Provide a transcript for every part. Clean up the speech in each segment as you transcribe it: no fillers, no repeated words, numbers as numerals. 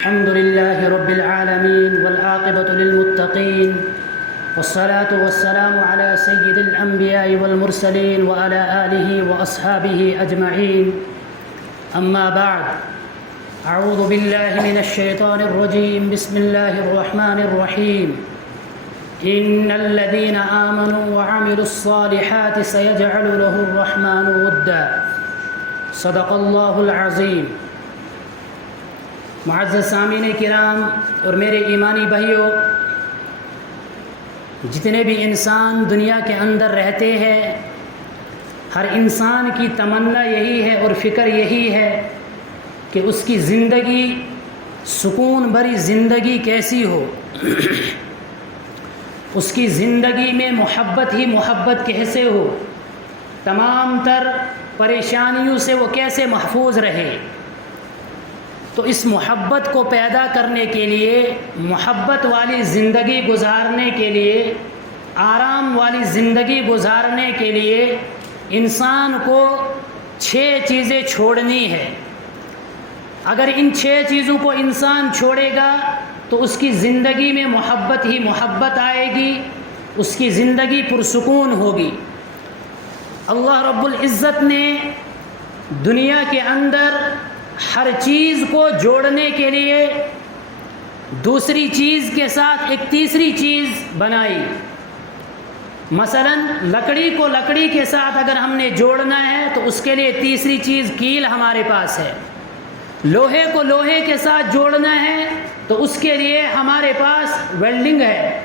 الحمد لله رب العالمين والعاقبة للمتقين والصلاة والسلام على سيد الأنبياء والمرسلين وعلى آله وأصحابه أجمعين. أما بعد، أعوذ بالله من الشيطان الرجيم. بسم الله الرحمن الرحيم. إن الذين آمنوا وعملوا الصالحات سيجعل له الرحمن ودا. صدق الله العظيم. معزز سامعین کرام اور میرے ایمانی بھائیوں، جتنے بھی انسان دنیا کے اندر رہتے ہیں، ہر انسان کی تمنا یہی ہے اور فکر یہی ہے کہ اس کی زندگی سکون بھری زندگی کیسی ہو، اس کی زندگی میں محبت ہی محبت کیسے ہو، تمام تر پریشانیوں سے وہ کیسے محفوظ رہے. تو اس محبت کو پیدا کرنے کے لیے، محبت والی زندگی گزارنے کے لیے، آرام والی زندگی گزارنے کے لیے انسان کو 6 چیزیں چھوڑنی ہے. اگر ان 6 چیزوں کو انسان چھوڑے گا تو اس کی زندگی میں محبت ہی محبت آئے گی، اس کی زندگی پرسکون ہوگی. اللہ رب العزت نے دنیا کے اندر ہر چیز کو جوڑنے کے لیے دوسری چیز کے ساتھ ایک تیسری چیز بنائی. مثلا لکڑی کو لکڑی کے ساتھ اگر ہم نے جوڑنا ہے تو اس کے لیے تیسری چیز کیل ہمارے پاس ہے. لوہے کو لوہے کے ساتھ جوڑنا ہے تو اس کے لیے ہمارے پاس ویلڈنگ ہے.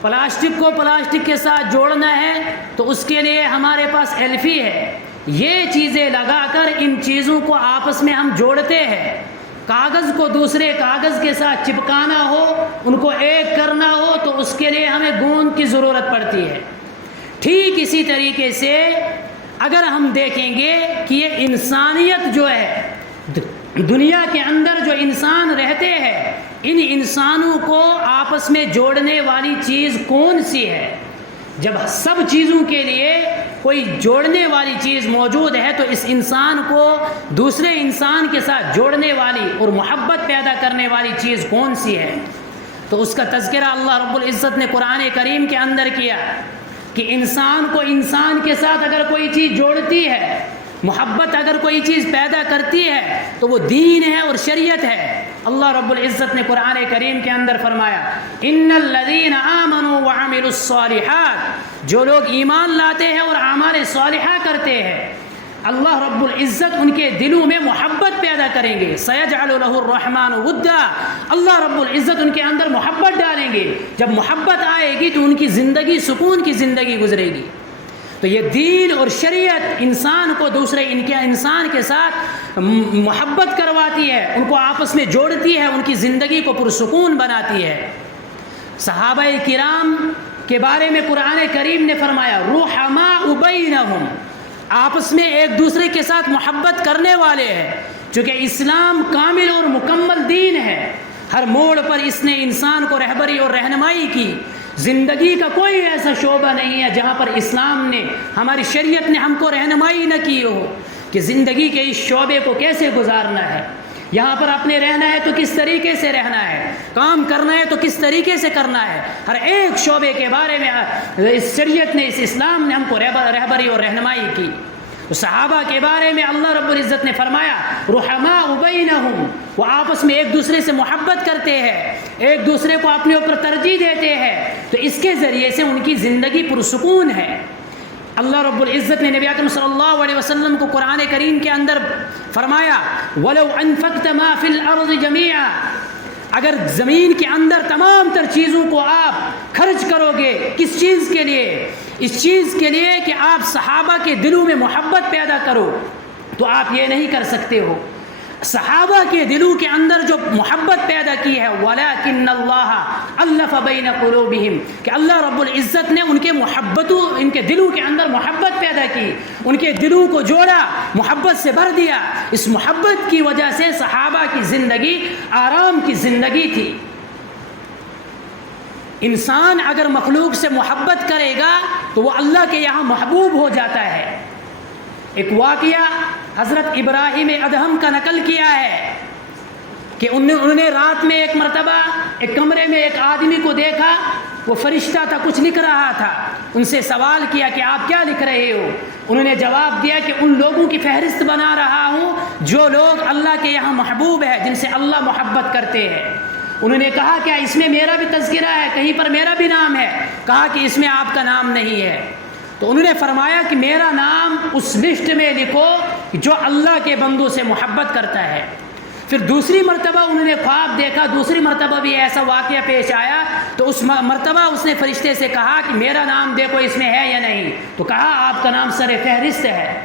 پلاسٹک کو پلاسٹک کے ساتھ جوڑنا ہے تو اس کے لیے ہمارے پاس ایلفی ہے. یہ چیزیں لگا کر ان چیزوں کو آپس میں ہم جوڑتے ہیں. کاغذ کو دوسرے کاغذ کے ساتھ چپکانا ہو، ان کو ایک کرنا ہو تو اس کے لیے ہمیں گوند کی ضرورت پڑتی ہے. ٹھیک اسی طریقے سے اگر ہم دیکھیں گے کہ یہ انسانیت جو ہے، دنیا کے اندر جو انسان رہتے ہیں، ان انسانوں کو آپس میں جوڑنے والی چیز کون سی ہے؟ جب سب چیزوں کے لیے کوئی جوڑنے والی چیز موجود ہے تو اس انسان کو دوسرے انسان کے ساتھ جوڑنے والی اور محبت پیدا کرنے والی چیز کون سی ہے؟ تو اس کا تذکرہ اللہ رب العزت نے قرآن کریم کے اندر کیا کہ انسان کو انسان کے ساتھ اگر کوئی چیز جوڑتی ہے، محبت اگر کوئی چیز پیدا کرتی ہے تو وہ دین ہے اور شریعت ہے. اللہ رب العزت نے قرآن کریم کے اندر فرمایا، ان الذین آمنوا وعملوا الصالحات، جو لوگ ایمان لاتے ہیں اور اعمال صالحہ کرتے ہیں، اللہ رب العزت ان کے دلوں میں محبت پیدا کریں گے. سیجعل له الرحمن ودا، اللہ رب العزت ان کے اندر محبت ڈالیں گے. جب محبت آئے گی تو ان کی زندگی سکون کی زندگی گزرے گی. تو یہ دین اور شریعت انسان کو دوسرے انسان کے ساتھ محبت کرواتی ہے، ان کو آپس میں جوڑتی ہے، ان کی زندگی کو پرسکون بناتی ہے. صحابہ کرام کے بارے میں قرآن کریم نے فرمایا، رحماء بینہم، آپس میں ایک دوسرے کے ساتھ محبت کرنے والے ہیں. چونکہ اسلام کامل اور مکمل دین ہے، ہر موڑ پر اس نے انسان کو رہبری اور رہنمائی کی. زندگی کا کوئی ایسا شعبہ نہیں ہے جہاں پر اسلام نے، ہماری شریعت نے ہم کو رہنمائی نہ کی ہو کہ زندگی کے اس شعبے کو کیسے گزارنا ہے. یہاں پر اپنے رہنا ہے تو کس طریقے سے رہنا ہے، کام کرنا ہے تو کس طریقے سے کرنا ہے. ہر ایک شعبے کے بارے میں اس شریعت نے، اس اسلام نے ہم کو رہبری اور رہنمائی کی. صحابہ کے بارے میں اللہ رب العزت نے فرمایا، رحماء بینہم، وہ آپس میں ایک دوسرے سے محبت کرتے ہیں، ایک دوسرے کو اپنے اوپر ترجیح دیتے ہیں، تو اس کے ذریعے سے ان کی زندگی پرسکون ہے. اللہ رب العزت نے نبی اکرم صلی اللہ علیہ وسلم کو قرآن کریم کے اندر فرمایا، وَلَوْ أَنفَقْتَ مَا فِي الْأَرْضِ جَمِيعًا، اگر زمین کے اندر تمام تر چیزوں کو آپ خرچ کرو گے، کس چیز کے لیے؟ اس چیز کے لیے کہ آپ صحابہ کے دلوں میں محبت پیدا کرو، تو آپ یہ نہیں کر سکتے ہو. صحابہ کے دلوں کے اندر جو محبت پیدا کی ہے، وَلَكِنَّ اللَّهَ أَلَّفَ بَيْنَ قُلُوبِهِمْ، کہ اللہ رب العزت نے ان کے دلوں کے اندر محبت پیدا کی، ان کے دلوں کو جوڑا، محبت سے بھر دیا. اس محبت کی وجہ سے صحابہ کی زندگی آرام کی زندگی تھی. انسان اگر مخلوق سے محبت کرے گا تو وہ اللہ کے یہاں محبوب ہو جاتا ہے. ایک واقعہ حضرت ابراہیم ادہم کا نقل کیا ہے کہ انہوں نے رات میں ایک مرتبہ ایک کمرے میں ایک آدمی کو دیکھا، وہ فرشتہ تھا، کچھ لکھ رہا تھا. ان سے سوال کیا کہ آپ کیا لکھ رہے ہو؟ انہوں نے جواب دیا کہ ان لوگوں کی فہرست بنا رہا ہوں جو لوگ اللہ کے یہاں محبوب ہے، جن سے اللہ محبت کرتے ہیں. انہوں نے کہا کیا اس میں میرا بھی تذکرہ ہے، کہیں پر میرا بھی نام ہے؟ کہا کہ اس میں آپ کا نام نہیں ہے. تو انہوں نے فرمایا کہ میرا نام اس لسٹ میں لکھو جو اللہ کے بندوں سے محبت کرتا ہے. پھر دوسری مرتبہ انہوں نے خواب دیکھا، دوسری مرتبہ بھی ایسا واقعہ پیش آیا، تو اس مرتبہ اس نے فرشتے سے کہا کہ میرا نام دیکھو اس میں ہے یا نہیں. تو کہا آپ کا نام سر فہرست ہے.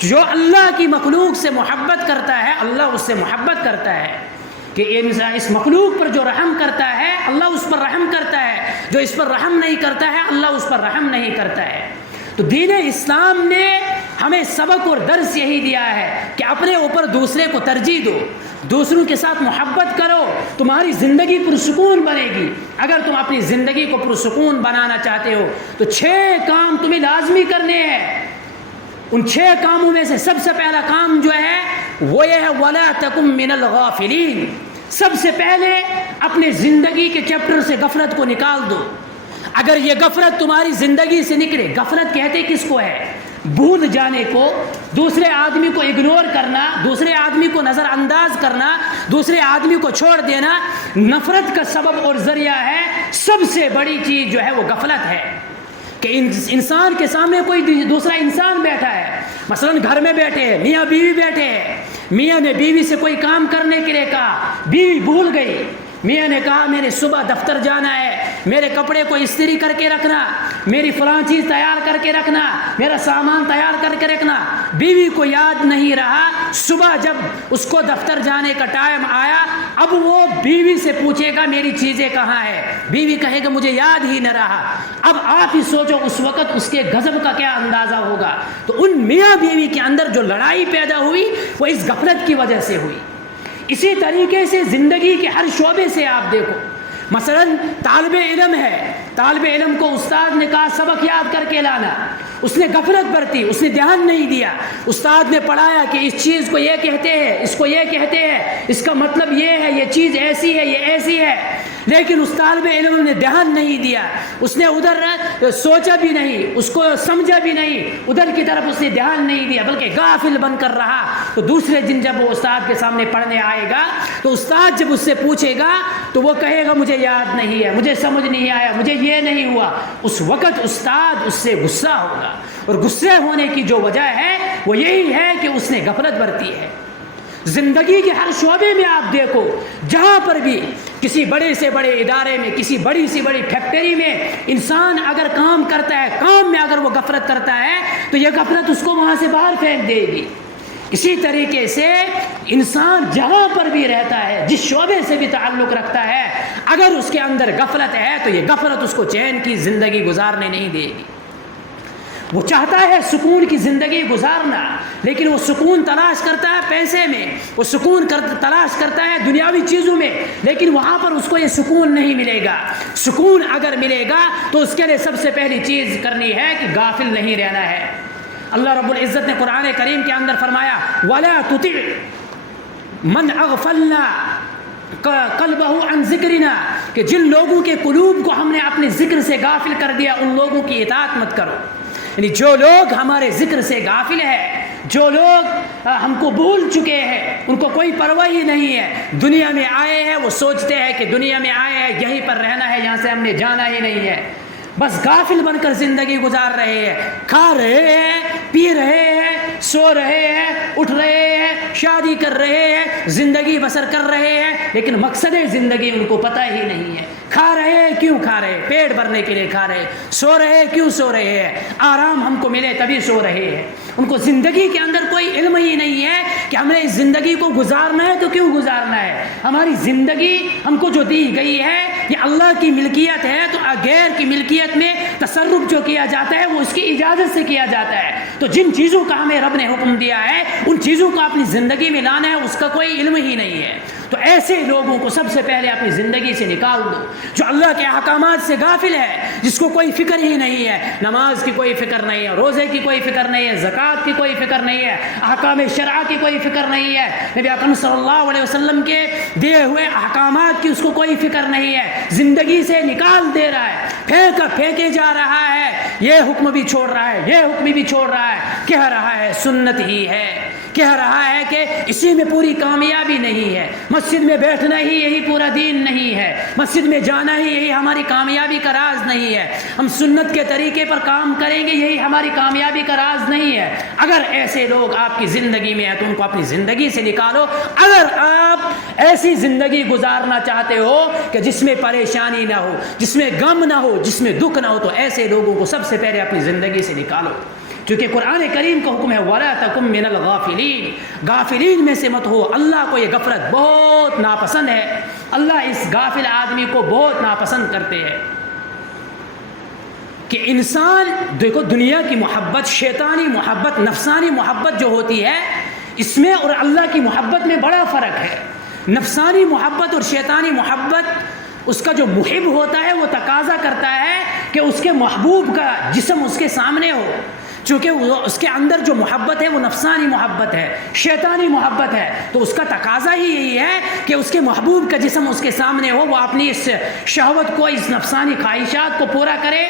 جو اللہ کی مخلوق سے محبت کرتا ہے اللہ اس سے محبت کرتا ہے، کہ اس مخلوق پر جو رحم کرتا ہے اللہ اس پر رحم کرتا ہے، جو اس پر رحم نہیں کرتا ہے اللہ اس پر رحم نہیں کرتا ہے. تو دین اسلام نے ہمیں سبق اور درس یہی دیا ہے کہ اپنے اوپر دوسرے کو ترجیح دو، دوسروں کے ساتھ محبت کرو، تمہاری زندگی پرسکون بنے گی. اگر تم اپنی زندگی کو پرسکون بنانا چاہتے ہو تو 6 کام تمہیں لازمی کرنے ہیں. ان 6 کاموں میں سے سب سے پہلا کام جو ہے وہ یہ ہے وَلَا تَكُن مِّنَ الْغَافِلِينَ. سب سے پہلے اپنے زندگی کے چیپٹر سے غفلت کو نکال دو. اگر یہ غفلت تمہاری زندگی سے نکلے، غفلت کہتے کس کو ہے؟ بھول جانے کو، دوسرے آدمی کو اگنور کرنا، دوسرے آدمی کو نظر انداز کرنا، دوسرے آدمی کو چھوڑ دینا نفرت کا سبب اور ذریعہ ہے. سب سے بڑی چیز جو ہے وہ غفلت ہے کہ انسان کے سامنے کوئی دوسرا انسان بیٹھا ہے، مثلا گھر میں بیٹھے ہیں، میاں بیوی بیٹھے ہیں، میاں نے بیوی سے کوئی کام کرنے کے لیے کہا، بیوی بھول گئی. میاں نے کہا میرے صبح دفتر جانا ہے، میرے کپڑے کو استری کر کے رکھنا، میری فلاں چیز تیار کر کے رکھنا، میرا سامان تیار کر کے رکھنا. بیوی کو یاد نہیں رہا. صبح جب اس کو دفتر جانے کا ٹائم آیا، اب وہ بیوی سے پوچھے گا میری چیزیں کہاں ہے، بیوی کہے گا مجھے یاد ہی نہ رہا. اب آپ ہی سوچو اس وقت اس کے غضب کا کیا اندازہ ہوگا. تو ان میاں بیوی کے اندر جو لڑائی پیدا ہوئی وہ اس غفلت کی وجہ سے ہوئی. اسی طریقے سے زندگی کے ہر شعبے سے آپ دیکھو، مثلا طالب علم ہے، طالب علم کو استاد نے کہا سبق یاد کر کے لانا، اس نے غفلت برتی، اس نے دھیان نہیں دیا. استاد نے پڑھایا کہ اس چیز کو یہ کہتے ہیں، اس کو یہ کہتے ہیں، اس کا مطلب یہ ہے، یہ چیز ایسی ہے، یہ ایسی ہے، لیکن اس طالب علم نے دھیان نہیں دیا. اس نے ادھر سوچا بھی نہیں، اس کو سمجھا بھی نہیں، ادھر کی طرف اس نے دھیان نہیں دیا بلکہ غافل بن کر رہا. تو دوسرے دن جب وہ استاد کے سامنے پڑھنے آئے گا تو استاد جب اس سے پوچھے گا تو وہ کہے گا مجھے یاد نہیں ہے، مجھے سمجھ نہیں آیا، مجھے یہ نہیں ہوا. اس وقت استاد اس سے غصہ ہوگا، اور غصے ہونے کی جو وجہ ہے وہ یہی ہے کہ اس نے غفلت برتی ہے. زندگی کے ہر شعبے میں آپ دیکھو، جہاں پر بھی کسی بڑے سے بڑے ادارے میں، کسی بڑی سی بڑی فیکٹری میں انسان اگر کام کرتا ہے، کام میں اگر وہ غفلت کرتا ہے تو یہ غفلت اس کو وہاں سے باہر پھینک دے گی. اسی طریقے سے انسان جہاں پر بھی رہتا ہے، جس شعبے سے بھی تعلق رکھتا ہے، اگر اس کے اندر غفلت ہے تو یہ غفلت اس کو چین کی زندگی گزارنے نہیں دے گی. وہ چاہتا ہے سکون کی زندگی گزارنا، لیکن وہ سکون تلاش کرتا ہے پیسے میں، وہ سکون تلاش کرتا ہے دنیاوی چیزوں میں، لیکن وہاں پر اس کو یہ سکون نہیں ملے گا. سکون اگر ملے گا تو اس کے لیے سب سے پہلی چیز کرنی ہے کہ غافل نہیں رہنا ہے. اللہ رب العزت نے قرآن کریم کے اندر فرمایا وَلَا تُطِعْ مَنْ أَغْفَلْنَا قَلْبَهُ عَنْ ذِكْرِنَا، کہ جن لوگوں کے قلوب کو ہم نے اپنے ذکر سے غافل کر دیا ان لوگوں کی اطاعت مت کرو. یعنی جو لوگ ہمارے ذکر سے غافل ہے، جو لوگ ہم کو بھول چکے ہیں، ان کو کوئی پرواہ ہی نہیں ہے. دنیا میں آئے ہیں، وہ سوچتے ہیں کہ دنیا میں آئے ہیں یہیں پر رہنا ہے، یہاں سے ہم نے جانا ہی نہیں ہے. بس غافل بن کر زندگی گزار رہے ہیں، کھا رہے ہیں، پی رہے ہیں، سو رہے ہیں، اٹھ رہے ہیں، شادی کر رہے ہیں، زندگی بسر کر رہے ہیں، لیکن مقصد زندگی ان کو پتہ ہی نہیں ہے. کھا رہے ہیں کیوں کھا رہے ہیں؟ پیٹ بھرنے کے لیے کھا رہے ہیں. سو رہے ہیں کیوں سو رہے ہیں؟ آرام ہم کو ملے تبھی سو رہے ہیں. ان کو زندگی کے اندر کوئی علم ہی نہیں ہے کہ ہم نے اس زندگی کو گزارنا ہے تو کیوں گزارنا ہے. ہماری زندگی ہم کو جو دی گئی ہے یہ اللہ کی ملکیت ہے، تو غیر کی ملکیت میں تصرف جو کیا جاتا ہے وہ اس کی اجازت سے کیا جاتا ہے. تو جن چیزوں کا ہمیں رب نے حکم دیا ہے ان چیزوں کو اپنی زندگی میں لانا ہے، اس کا کوئی علم ہی نہیں ہے. تو ایسے لوگوں کو سب سے پہلے اپنی زندگی سے نکال دو جو اللہ کے احکامات سے غافل ہے، جس کو کوئی فکر ہی نہیں ہے، نماز کی کوئی فکر نہیں ہے، روزے کی کوئی فکر نہیں ہے، زکوٰۃ کی کوئی فکر نہیں ہے، احکام شرع کی کوئی فکر نہیں ہے، نبی اکرم صلی اللہ علیہ وسلم کے دیے ہوئے احکامات کی اس کو کوئی فکر نہیں ہے، زندگی سے نکال دے رہا ہے، پھینکے جا رہا ہے، یہ حکم بھی چھوڑ رہا ہے، یہ حکم بھی چھوڑ رہا ہے، کہہ رہا ہے سنت ہی ہے، کہہ رہا ہے کہ اسی میں پوری کامیابی نہیں ہے، مسجد میں بیٹھنا ہی یہی پورا دین نہیں ہے، مسجد میں جانا ہی یہی ہماری کامیابی کا راز نہیں ہے، ہم سنت کے طریقے پر کام کریں گے یہی ہماری کامیابی کا راز نہیں ہے۔ اگر ایسے لوگ آپ کی زندگی میں ہیں تو ان کو اپنی زندگی سے نکالو۔ اگر آپ ایسی زندگی گزارنا چاہتے ہو کہ جس میں پریشانی نہ ہو، جس میں غم نہ ہو، جس میں دکھ نہ ہو، تو ایسے لوگوں کو سب سے پہلے اپنی زندگی سے نکالو، کیونکہ قرآن کریم کا حکم ہے وَلَا تَكُن مِّنَ الْغَافِلِينَ، غافلین میں سے مت ہو۔ اللہ کو یہ غفلت بہت ناپسند ہے، اللہ اس غافل آدمی کو بہت ناپسند کرتے ہیں کہ انسان دیکھو دنیا کی محبت، شیطانی محبت، نفسانی محبت جو ہوتی ہے، اس میں اور اللہ کی محبت میں بڑا فرق ہے۔ نفسانی محبت اور شیطانی محبت، اس کا جو محب ہوتا ہے وہ تقاضا کرتا ہے کہ اس کے محبوب کا جسم اس کے سامنے ہو، چونکہ اس کے اندر جو محبت ہے وہ نفسانی محبت ہے، شیطانی محبت ہے، تو اس کا تقاضا ہی یہی ہے کہ اس کے محبوب کا جسم اس کے سامنے ہو، وہ اپنی اس شہوت کو، اس نفسانی خواہشات کو پورا کرے۔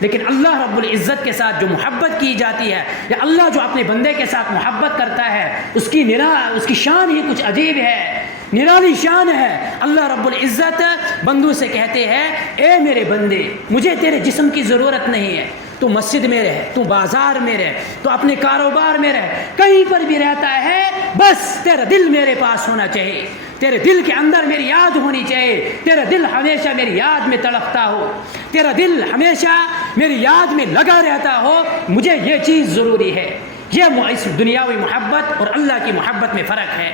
لیکن اللہ رب العزت کے ساتھ جو محبت کی جاتی ہے، یا اللہ جو اپنے بندے کے ساتھ محبت کرتا ہے، اس کی شان ہی کچھ عجیب ہے، نرالی شان ہے۔ اللہ رب العزت بندوں سے کہتے ہیں اے میرے بندے، مجھے تیرے جسم کی ضرورت نہیں ہے، تو مسجد میں رہ، تو بازار میں رہ، تو اپنے کاروبار میں رہ، کہیں پر بھی رہتا ہے، بس تیرا دل میرے پاس ہونا چاہیے، تیرے دل کے اندر میری یاد ہونی چاہیے، تیرا دل ہمیشہ میری یاد میں تڑپتا ہو، تیرا دل ہمیشہ میری یاد میں لگا رہتا ہو، مجھے یہ چیز ضروری ہے۔ یہ اس دنیاوی محبت اور اللہ کی محبت میں فرق ہے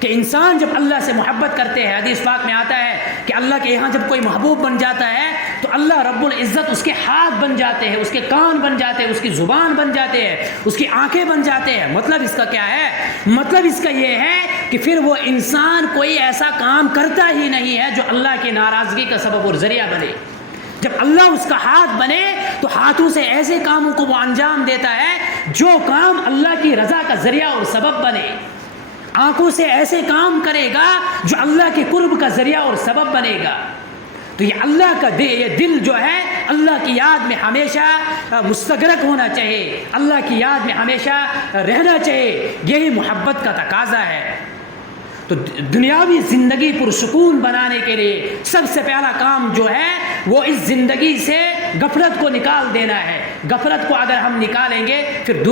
کہ انسان جب اللہ سے محبت کرتے ہیں، حدیث پاک میں آتا ہے کہ اللہ کے یہاں جب کوئی محبوب بن جاتا ہے تو اللہ رب العزت اس کے ہاتھ بن جاتے ہیں، اس کے کان بن جاتے ہیں، اس کی زبان بن جاتے ہیں، اس کی آنکھیں بن جاتے ہیں۔ مطلب اس کا کیا ہے؟ مطلب اس کا یہ ہے کہ پھر وہ انسان کوئی ایسا کام کرتا ہی نہیں ہے جو اللہ کی ناراضگی کا سبب اور ذریعہ بنے۔ جب اللہ اس کا ہاتھ بنے تو ہاتھوں سے ایسے کاموں کو وہ انجام دیتا ہے جو کام اللہ کی رضا کا ذریعہ اور سبب بنے، آنکھوں سے ایسے کام کرے گا جو اللہ کے قرب کا ذریعہ اور سبب بنے گا۔ تو یہ اللہ کا یہ دل جو ہے اللہ کی یاد میں ہمیشہ مستغرق ہونا چاہیے، اللہ کی یاد میں ہمیشہ رہنا چاہیے، یہی محبت کا تقاضا ہے۔ تو دنیاوی زندگی پرسکون بنانے کے لیے سب سے پہلا کام جو ہے وہ اس زندگی سے غفلت کو نکال دینا ہے۔ غفلت کو اگر ہم نکالیں گے پھر